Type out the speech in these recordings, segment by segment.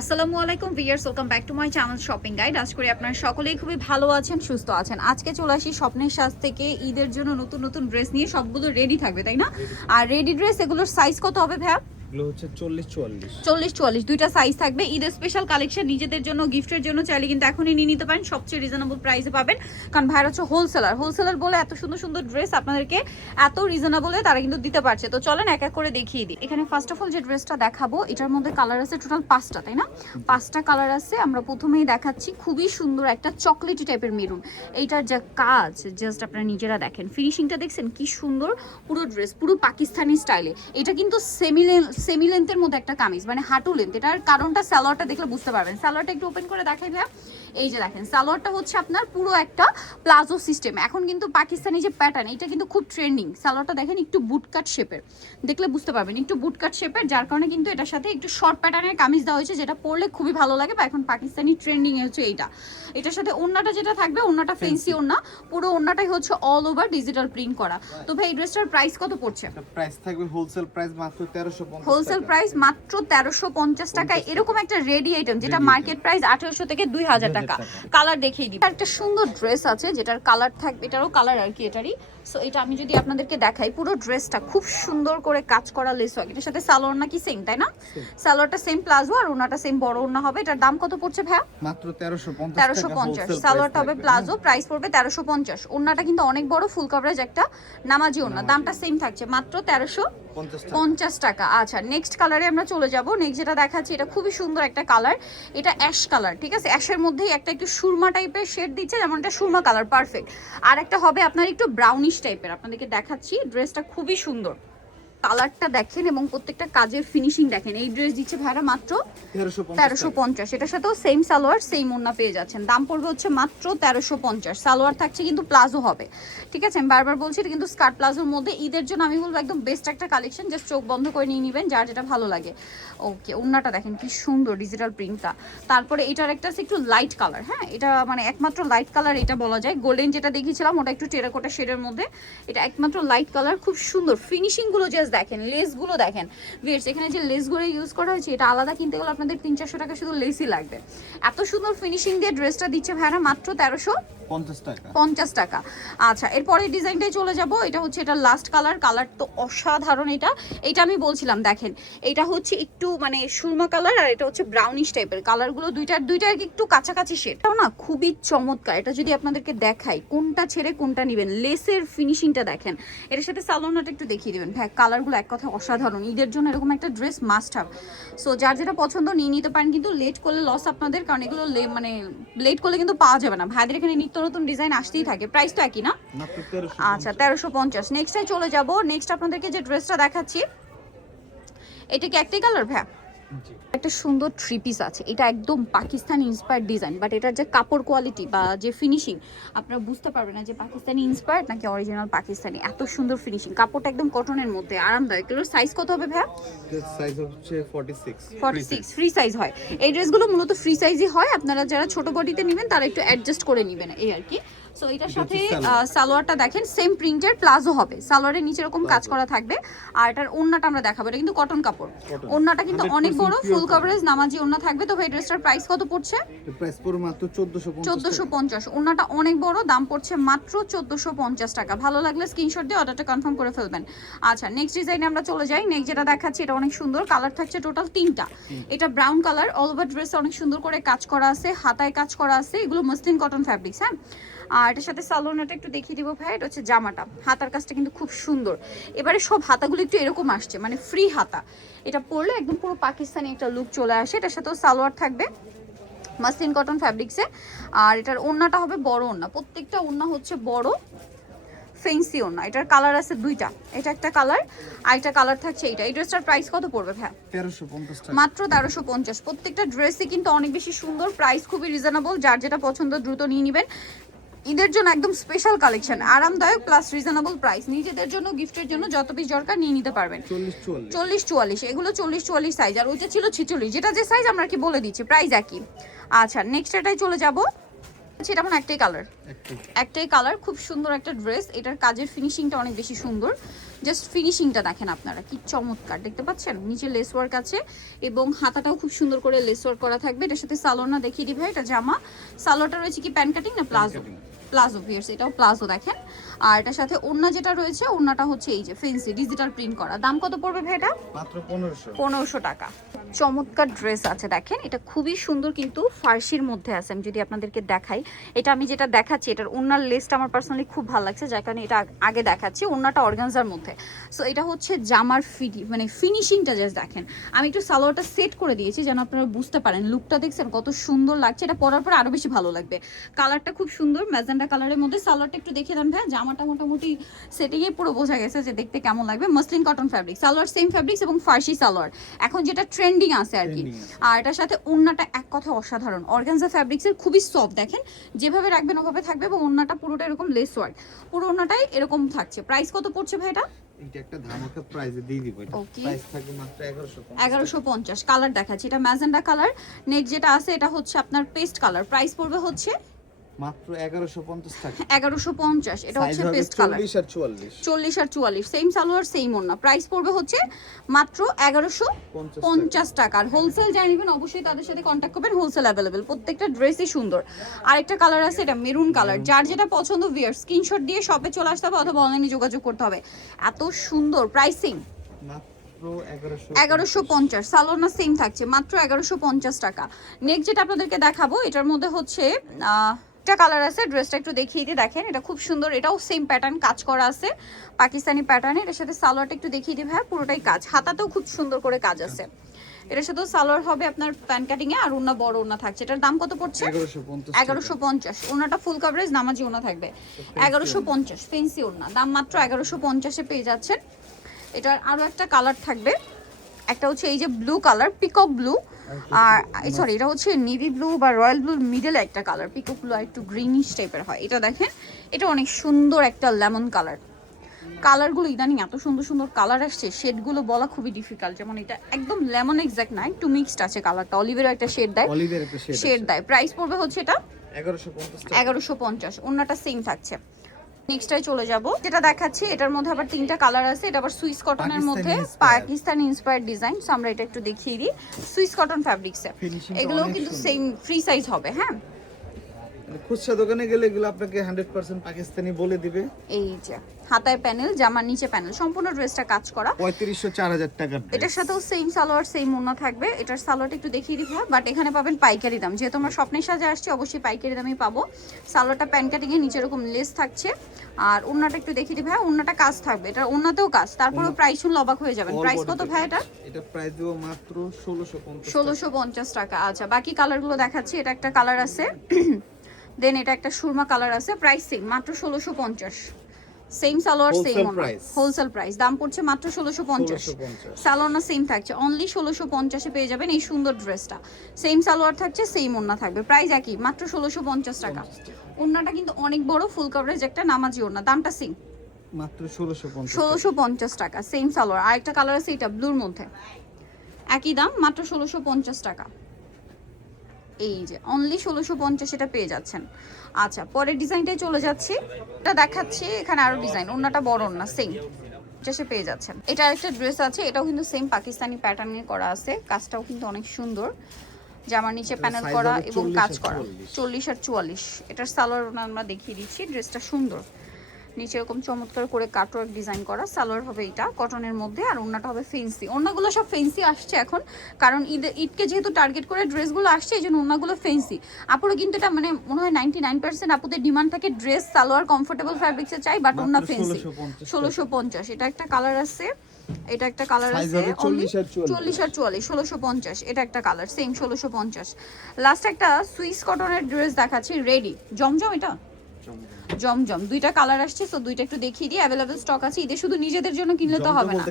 আসসালামু আলাইকুম viewers, welcome back to my channel shopping guide. আশা করি আপনারা সকলেই খুবই ভালো আছেন, সুস্থ আছেন। আজকে চলে আসি স্বপ্নের সাজ থেকে ঈদের জন্য নতুন নতুন ড্রেস নিয়ে। সবগুলো রেডি থাকবে, তাই না? আর রেডি ড্রেস এগুলোর সাইজ কত হবে ভাইয়া? এগুলো হচ্ছে 40-44 40-44 দুইটা সাইজ থাকবে। ঈদের স্পেশাল কালেকশন, নিজেদের জন্য গিফটের জন্য চাইলে কিন্তু এখনই নিয়ে নিতে পারেন। সবচেয়ে রিজনেবল প্রাইসে পাবেন, কারণ ভাইরা হচ্ছে হোলসেলার বলে এত সুন্দর সুন্দর ড্রেস আপনাদেরকে এত রিজনেবলে তারা কিন্তু দিতে পারছে। তো চলেন এক এক করে দেখিয়ে দিই। এখানে ফার্স্ট অফ অল যে ড্রেসটা দেখাবো, এটার মধ্যে কালার আছে টোটাল 5টা, তাই না? 5টা কালার আছে। আমরা প্রথমেই দেখাচ্ছি খুবই সুন্দর একটা চকলেটি টাইপের মেরুন। এইটার যা কাজ, জাস্ট আপনারা নিজেরা দেখেন, ফিনিশিংটা দেখছেন কি সুন্দর। পুরো ড্রেস পুরো পাকিস্তানি স্টাইলে। এটা কিন্তু সেমি লেন্থের মধ্যে একটা কামিজ, মানে হাঁটু লেন্থ। এটার কারণটা সালোয়ারটা দেখলে বুঝতে পারবেন। সালোয়ারটা একটু ওপেন করে দেখাই ভাইয়া। এই যে দেখেন, সালোয়ারটা হচ্ছে আপনার পুরো একটা প্লাজো সিস্টেম। এখন কিন্তু পাকিস্তানি যে প্যাটার্ন, এটা কিন্তু খুব ট্রেন্ডিং। সালোয়ারটা দেখেন একটু বুটকাট শেপের, দেখলে বুঝতে পারবেন একটু বুটকাট শেপের, যার কারণে কিন্তু এটার সাথে একটু শর্ট প্যাটার্নের কামিজ দেওয়া হয়েছে, যেটা পরলে খুবই ভালো লাগে। বা এখন পাকিস্তানি ট্রেন্ডিং এ হচ্ছে এইটা। এটার সাথে ওড়নাটা যেটা থাকবে, ওড়নাটা ফেন্সি ওড়না, পুরো ওড়নাটাই হচ্ছে অল ওভার ডিজিটাল প্রিন্ট করা। তো ভাই এই ড্রেসটার প্রাইস কত পড়ছে? প্রাইস থাকবে হোলসেল প্রাইস মাত্র 1350 হোলসেল প্রাইস মাত্র 1350 টাকায়। এরকম একটা রেডি আইটেম যেটা মার্কেট প্রাইস 1800 থেকে 2000 টাকা। কালার দেখিয়ে দিই। একটা সুন্দর ড্রেস আছে যেটার কালার থাকবে, এটারও কালার আর কি এটারই। সো এটা আমি যদি আপনাদেরকে দেখাই, পুরো ড্রেসটা খুব সুন্দর করে কাজ করা লেস ওয়ার্ক। এটার সাথে সালোয়ার নাকি সেম, তাই না? সালোয়ারটা সেম প্লাজো আর ওনাটা সেম বড় ওনা হবে। এটার দাম কত পড়ছে ভাইয়া? মাত্র 1350 1350। সালোয়ারটা হবে প্লাজো, প্রাইস পড়বে 1350। ওনাটা কিন্তু অনেক বড়, ফুল কভারেজ একটা নামাজি ওনা। দামটা সেম থাকছে মাত্র 1350 টাকা। আচ্ছা, নেক্সট কালারে আমরা চলে যাব। নেক্সট যেটা দেখাচ্ছি, এটা খুবই সুন্দর একটা কালার। এটা অ্যাশ কালার, ঠিক আছে? অ্যাশের মধ্যেই একটা একটু সুরমা টাইপের শেড দিচ্ছে, যেমন এটা সুরমা কালার, পারফেক্ট। আর একটা হবে আপনার একটু ব্রাউনিশ টাইপের। আপনাদেরকে দেখাচ্ছি, ড্রেসটা খুবই সুন্দর। কালারটা দেখেন এবং প্রত্যেকটা কাজের ফিনিশিং দেখেন। এই ড্রেস দিচ্ছে ভাড়া মাত্র 1350। এটার সাথেও সেম সালোয়ার সেম ওড়না পেয়ে যাচ্ছেন। দাম পড়বে হচ্ছে মাত্র 1350। সালোয়ার থাকছে কিন্তু প্লাজো হবে, ঠিক আছে? আমি বারবার বলছি এটা কিন্তু স্কার্ট প্লাজোর মধ্যে। ঈদের জন্য আমি বলবো একদম বেস্ট একটা কালেকশন, জাস্ট চোখ বন্ধ করে নিয়ে নেবেন যার যেটা ভালো লাগে। ওকে, ওড়নাটা দেখেন কি সুন্দর ডিজিটাল প্রিন্টটা। তারপরে এটার একটা আছে একটু লাইট কালার, হ্যাঁ এটা মানে একমাত্র লাইট কালার এটা বলা যায়। গোল্ডেন যেটা দেখিয়েছিলাম ওটা একটু টেরাকোটা শেডের মধ্যে, এটা একমাত্র লাইট কালার। খুব সুন্দর ফিনিশিং গুলো জাস্ট দেখেন, লেসগুলো দেখেন ভিউয়ার্স। এখানে যে লেসগুলো ইউজ করা হয়েছে, এটা আলাদা কিনতে গেলে আপনাদের 300-400 টাকা শুধু লেসই লাগবে। এত সুন্দর ফিনিশিং দিয়ে ড্রেসটা দিচ্ছে ভাইরা মাত্র 1350 টাকা। আচ্ছা, এরপরে ডিজাইনটাই চলে যাব। এটা হচ্ছে এটা লাস্ট কালার। কালার তো অসাধারণ। এটা আমি বলছিলাম দেখেন, এটা হচ্ছে একটু মানে সুরমা কালার আর এটা হচ্ছে ব্রাউনিশ টাইপের। কালারগুলো দুইটা আর কি একটু কাছাকাছি শেড, তাও না খুবই চমৎকার। এটা যদি আপনাদেরকে দেখাই কোনটা ছেড়ে কোনটা নেবেন, লেসের ফিনিশিংটা দেখেন। এর সাথে সালোয়ারটা একটু দেখিয়ে দেবেন ভাই। কালারগুলো এক কথা অসাধারণ। ঈদের জন্য এরকম একটা ড্রেস মাস্ট হাভ। সো যার যেটা পছন্দ নিয়ে নিতে পারেন, কিন্তু লেট করলে লস আপনাদের, কারণ এগুলো মানে লেট করলে কিন্তু পাওয়া যাবে না। ভাইদের এখানে নিত্য নতুন ডিজাইন আসতেই থাকে। প্রাইস তো একই না? আচ্ছা, 1350। নেক্সটে চলে যাব। নেক্সট আপনাদেরকে যে ড্রেসটা দেখাচ্ছি, এটা কি একটাই কালার ভাই? একটা সুন্দর থ্রি পিস আছে। এটা একদম পাকিস্তানি ইন্সপায়ার্ড ডিজাইন, বাট এটার যে কাপড় কোয়ালিটি বা যে ফিনিশিং, আপনারা বুঝতে পারবেন না যে পাকিস্তানি ইন্সপায়ার্ড নাকি অরিজিনাল পাকিস্তানি। এত সুন্দর ফিনিশিং, কাপড়টা একদম কটনের মধ্যে, আরামদায়ক। এগুলোর সাইজ কত হবে ভাইয়া? সাইজ হচ্ছে 46 ফ্রি সাইজ হয়। এই ড্রেসগুলো মূলত ফ্রি সাইজই হয়। আপনারা যারা ছোট বডিতে নেবেন তারা একটু অ্যাডজাস্ট করে নেবেন, এই আর কি। সো এটার সাথে সালোয়ারটা দেখেন সেম প্রিন্টের প্লাজো হবে। সালোয়ারের নিচে এরকম কাজ করা থাকবে। আর এটার ওড়নাটা আমরা দেখাবো, এটা কিন্তু কটন কাপড়। ওড়নাটা কিন্তু অনেক বড়, ফুল কভারেজ নামাজি ওড়না থাকবে। তো ভাই ড্রেসটার প্রাইস কত পড়ছে? প্রাইস পড়বে মাত্র 1450। ওড়নাটা অনেক বড়, দাম পড়ছে মাত্র 1450 টাকা। ভালো লাগলে স্ক্রিনশট দিয়ে অর্ডারটা কনফার্ম করে ফেলবেন। আচ্ছা, নেক্সট ডিজাইনে আমরা চলে যাই। নেক্সট যেটা দেখাচ্ছি, এটা অনেক সুন্দর। কালার থাকছে টোটাল 3টা। এটা ব্রাউন কালার, অল ওভার ড্রেসে অনেক সুন্দর করে কাজ করা আছে, হাতায় কাজ করা আছে। এগুলো মসলিন কটন ফ্যাব্রিক্স, হ্যাঁ। আর এটার সাথে সালোয়ারটা একটু দেখিয়ে দিব ভাই। এটা হচ্ছে জামাটা, হাতার কাজটা কিন্তু খুব সুন্দর। এবারে সব হাতাগুলো একটু এরকম আসছে, মানে ফ্রি হাতা। এটা পরলে একদম পুরো পাকিস্তানি একটা লুক চলে আসে। এটার সাথেও সালোয়ার থাকবে মসলিন কটন ফ্যাব্রিক্সে। আর এটার ওড়নাটা হবে বড় ওড়না, প্রত্যেকটা ওড়না হচ্ছে বড় ফেন্সি ওড়না। এটার কালার আছে দুইটা, এটা একটা কালার আর একটা কালার থাকছে এইটা। এই ড্রেসটার প্রাইস কত পড়বে ভাই? 1350 টাকা। মাত্র 1350। প্রত্যেকটা ড্রেসই কিন্তু অনেক বেশি সুন্দর, প্রাইস খুবই রিজনেবল। যার যেটা পছন্দ দ্রুত নিয়ে নেবেন। ঈদের জন্য একদম স্পেশাল কালেকশন, আরামদায়ক প্লাস রিজনেবল প্রাইস। নিজেদের জন্য গিফটের জন্য যত পিস দরকার নিয়ে নিতে পারবেন। 40-44 এগুলো 40-44 সাইজ, আর ওইটা ছিল 46। যেটা যে সাইজ আমরা কি বলে দিচ্ছি, প্রাইস একই। আচ্ছা, নেক্সট এটাই চলে যাব। এটা মনে একটাই কালার, খুব সুন্দর একটা ড্রেস। এটার কাজের ফিনিশিংটা অনেক বেশি সুন্দর। জাস্ট ফিনিশিংটা দেখেন আপনারা, কি চমৎকার দেখতে পাচ্ছেন। নিচে লেস ওয়ার্ক আছে এবং হাতাটাও খুব সুন্দর করে লেস ওয়ার্ক করা থাকবে। এটার সাথে সালোয়ার দেখিয়ে দিই ভাই, এটা জামা। সালোয়ারটা রয়েছে কি প্যান্ট কাটিং না প্লাজো? প্লাজো পিয়ার্স, এটাও প্লাজো দেখেন। আর এটার সাথে ওড়না যেটা রয়েছে, ওড়নাটা হচ্ছে এই যে ফেন্সি ডিজিটাল প্রিন্ট করা। দাম কত পড়বে ভাই এটা? মাত্র 1500। 1500 টাকা। চমৎকার ড্রেস আছে দেখেন, এটা খুবই সুন্দর কিন্তু ফার্সির মধ্যে আছে। আমি যদি আপনাদেরকে দেখাই, এটা আমি যেটা দেখাচ্ছি এটার ওড়নার লেসটা আমার পার্সোনালি খুব ভালো লাগছে, যার কারণে এটা আগে দেখাচ্ছি। ওড়নাটা অর্গানজার মধ্যে। সো এটা হচ্ছে জামার মানে ফিনিশিংটা জাস্ট দেখেন। আমি একটু সালোয়ারটা সেট করে দিয়েছি যেন আপনারা বুঝতে পারেন। লুকটা দেখছেন কত সুন্দর লাগছে, এটা পরার পর আরো বেশি ভালো লাগবে। কালারটা খুব সুন্দর ম্যাজেন্ডা কালারের মধ্যে। সালোয়ারটা একটু দেখে দেন ভাই, জামাটা মোটামুটি সেটিংয়ে পুরো বোঝা গেছে যে দেখতে কেমন লাগবে। Muslin cotton fabric, salwar same fabrics এবং ফার্সি সালোয়ার এখন যেটা ট্রেন্ডিং আছে আর কি। আর এটার সাথে ওড়নাটা এক কথা অসাধারণ, অর্গানজা ফ্যাব্রিক্সের খুবই সফট দেখেন, যেভাবে রাখবেন ওভাবে থাকবে এবং ওড়নাটা পুরোটা এরকম লেস ওয়ার্ক, পুরো ওড়নাটাই এরকম থাকছে। প্রাইস কত পড়ছে ভাই এটা? এটা একটা ধামাকা প্রাইসে দিয়ে দিব। এটা প্রাইস থাকে মাত্র 1150। 1150। কালার দেখাচ্ছি, এটা ম্যাজেন্ডা কালার। নেক্সট যেটা আছে এটা হচ্ছে আপনার পেস্ট কালার। প্রাইস পড়বে হচ্ছে মাত্র 1150 টাকা। 1150। এটা হচ্ছে পেস্ট কালার। 40 আর 44। 40 আর 44 সেম সালোয়ার সেম ওড়না। প্রাইস পড়বে হচ্ছে মাত্র 1150 টাকা। আর হোলসেল যাই নেবেন অবশ্যই তাদের সাথে কন্ট্যাক্ট করবেন, হোলসেল অ্যাভেলেবেল। প্রত্যেকটা ড্রেসই সুন্দর। আরেকটা কালার আছে, এটা মেরুন কালার। যার যেটা পছন্দ ভিয়ার স্ক্রিনশট দিয়ে শপে চলে আসতে হবে অথবা অনলাইনে যোগাযোগ করতে হবে। এত সুন্দর প্রাইসিং। মাত্র 1150। সালোয়ার সেম থাকছে মাত্র 1150 টাকা। নেক্সট যেটা আপনাদেরকে দেখাবো এটার মধ্যে হচ্ছে একটা কালার আছে, ড্রেসটা একটু দেখিয়ে দিই দেখেন, এটা খুব সুন্দর। এটাও সেম প্যাটার্ন কাজ করা আছে পাকিস্তানি প্যাটার্নে। এটার সাথে সালোয়ারটা একটু দেখিয়ে দিই ভাই, পুরোটাই কাজ, হাতাতেও খুব সুন্দর করে কাজ আছে। এটার সাথে সালোয়ার হবে আপনার প্যান্ট কাটিং এ আর ওড়না বড় ওড়না থাকছে। এটার দাম কত পড়ছে? 1150। ওড়নাটা ফুল কভারেজ নামাজি ওড়না থাকবে। 1150 ফেন্সি ওড়না, দাম মাত্র 1150 এ পেয়ে যাচ্ছেন। এটার আরো একটা কালার থাকবে, একটা হচ্ছে এই যে ব্লু কালার, পিকক ব্লু। আর সরি, এটা হচ্ছে নেভি ব্লু বা রয়্যাল ব্লুর মিডলে একটা কালার। পিকক ব্লু আর একটু গ্রিনিশ টাইপের হয়। এটা দেখেন, এটা অনেক সুন্দর একটা লেমন কালার। কালারগুলো ইদানিং এত সুন্দর সুন্দর কালার আসছে, শেডগুলো বলা খুবই ডিফিকাল্ট। যেমন এটা একদম লেমন এক্সাক্ট না, একটু মিক্সড আছে কালারটা। অলিভের একটা শেড দেয়, শেড দেয়। প্রাইস পড়বে হচ্ছে এটা 1150। ওড়নাটা সেম থাকছে। নেক্সটটাই চলে যাব, যেটা দেখাচ্ছি এটার মধ্যে আবার তিনটা কালার আছে। এটা আবার সুইস কটনের মধ্যে পাকিস্তানি ইন্সপায়ার্ড ডিজাইন। সো আমরা এটা একটু দেখিয়ে দিই। সুইস কটন ফ্যাব্রিক্সে এগুলো কিন্তু সেম ফ্রি সাইজ হবে। হ্যাঁ, খুচরা দোকানে গেলে এগুলো আপনাকে 100% পাকিস্তানি বলে দিবে। এই যে হাতায় প্যানেল, জামার নিচে প্যানেল, সম্পূর্ণ ড্রেসটা কাজ করা। 3500-4000 টাকা। এটার সাথেও সেম সালোয়ার সেম ওড়না থাকবে। এটার সালোয়ারটা একটু দেখিয়ে দিই ভাই, বাট এখানে পাবেন পাইকারি দাম। যেহেতু আমরা স্বপ্নের সাজে আসছি অবশ্যই পাইকারি দামেই পাবো। সালোয়ারটা প্যান্ট কাটিং এর নিচে এরকম লেস থাকছে। আর ওড়নাটা একটু দেখিয়ে দিই ভাই, ওড়নাটা কাজ থাকবে, এটার ওড়নাতেও কাজ। তারপরেও প্রাইস শুনলে অবাক হয়ে যাবেন। প্রাইস কত ভাই এটা? এটা প্রাইস দেব মাত্র 1650। 1650 টাকা। আচ্ছা, বাকি কালারগুলো দেখাচ্ছি। এটা একটা কালার আছে, দেন এটা একটা সুরমা কালার আছে। প্রাইস সেম মাত্র 1650। সেম সালোয়ার সেম ওড়না, হোলসেল প্রাইস। দাম পড়ছে মাত্র 1650। সালোয়ার সেম থাকছে, অনলি 1650 এ পেয়ে যাবেন এই সুন্দর ড্রেসটা। সেম সালোয়ার থাকছে, সেম ওড়না থাকবে, প্রাইস একই মাত্র 1650 টাকা। ওড়নাটা কিন্তু অনেক বড় ফুল কভারেজ একটা নামাজি ওড়না। দামটা সেম মাত্র 1650। 1650 টাকা। সেম সালোয়ার। আরেকটা কালার আছে এটা ব্লুর মধ্যে, একই দাম মাত্র 1650 টাকা। এই যে অনলি 1650 এটা পেয়ে যাচ্ছেন। আচ্ছা, পরের ডিজাইনটাই চলে যাচ্ছি। এটা দেখাচ্ছি, এখানে আরো ডিজাইন। ওড়নাটা বড় ওড়না সেম চেষ্টা পেয়ে যাচ্ছেন। এটা আরেকটা ড্রেস আছে, এটাও কিন্তু সেম পাকিস্তানি প্যাটার্নে করা আছে। কাজটাও কিন্তু অনেক সুন্দর, জামার নিচে প্যানেল করা এবং কাজ করা। 40 আর 44। এটার সালোয়ার আমরা দেখিয়ে দিচ্ছি। ড্রেসটা সুন্দর, নিচে এরকম চমৎকার করে কাটওয়ার্ক ডিজাইন করা। সালোয়ার হবে এটা কটনের মধ্যে আর ওড়নাটা হবে ফেন্সি। ওড়নাগুলো সব ফেন্সি আসছে এখন, কারণ ঈদকে যেহেতু টার্গেট করে ড্রেসগুলো আসছে, এই জন্য ওড়নাগুলো ফেন্সি। আপুরও কিন্তু এটা মানে মনে হয় 99% আপুদের ডিমান্ড থাকে ড্রেস সালোয়ার কমফোর্টেবল ফ্যাব্রিক্সে চাই, বাট ওড়না ফেন্সি। 1650। এটা একটা কালার আছে, এটা একটা কালার আছে 40 আর 44। 1650। এটা একটা কালার সেম 1650। লাস্ট একটা সুইস কটনের ড্রেস দেখাচ্ছি, রেডি জমজম। এটা জমজম দুইটা কালার আসছে, সো দুইটা একটু দেখিয়ে দিই। अवेलेबल স্টক আছে। ঈদে শুধু নিজেদের জন্য কিনলে তো হবে না,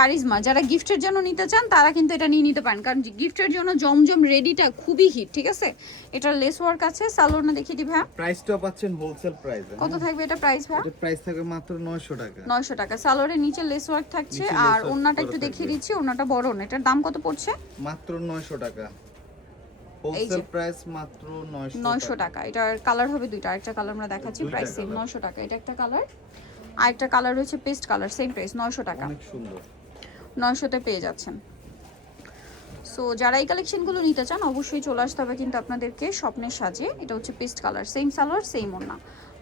কারিজমা যারা গিফটের জন্য নিতে চান তারা কিন্তু এটা নিয়ে নিতে পারেন, কারণ গিফটের জন্য জমজম রেডিটা খুবই হিট। ঠিক আছে, এটার লেস ওয়ার্ক আছে। সালোয়ার না দেখিয়ে দিই ভাই, প্রাইসটা পাচ্ছেন হোলসেল প্রাইসে। কত থাকবে এটা প্রাইস ভাই? এটা প্রাইস থাকবে মাত্র 900 টাকা। 900 টাকা। সালোয়ারের নিচে লেস ওয়ার্ক থাকছে আর ওড়নাটা একটু দেখিয়ে দিচ্ছি। ওড়নাটা বড় ওড়না। এটার দাম কত পড়ছে? মাত্র 900 টাকা। হোলসেল প্রাইস মাত্র 900 টাকা। এটার কালার হবে দুইটা, আরেকটা কালার আমরা দেখাচ্ছি। প্রাইস সেম 900 টাকা। এটা একটা কালার, আরেকটা কালার রয়েছে পেস্ট কালার, সেম প্রাইস 900 টাকা, অনেক সুন্দর। 900-তে পেয়ে যাচ্ছেন। সো যারা এই কালেকশনগুলো নিতে চান অবশ্যই চলে আসতে হবে কিন্তু আপনাদেরকে স্বপ্নের সাজে। এটা হচ্ছে paste colour, same salwar same ওড়না,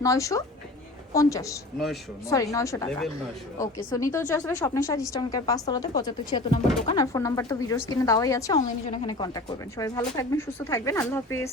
950, 900 সরি 900 টাকা। লেভেল 900। ওকে, সো নিতে হচ্ছে আসলে স্বপ্নের সাজ ইস্টার্নকার 5 তলাতে 75-76 নম্বর দোকান। আর ফোন নাম্বার তো ভিডিওর স্ক্রিনে দেওয়াই আছে, অনলাইনের জন্য এখানে কন্ট্যাক্ট করবেন। সবাই ভালো থাকবেন, সুস্থ থাকবেন, আল্লাহ হাফেজ।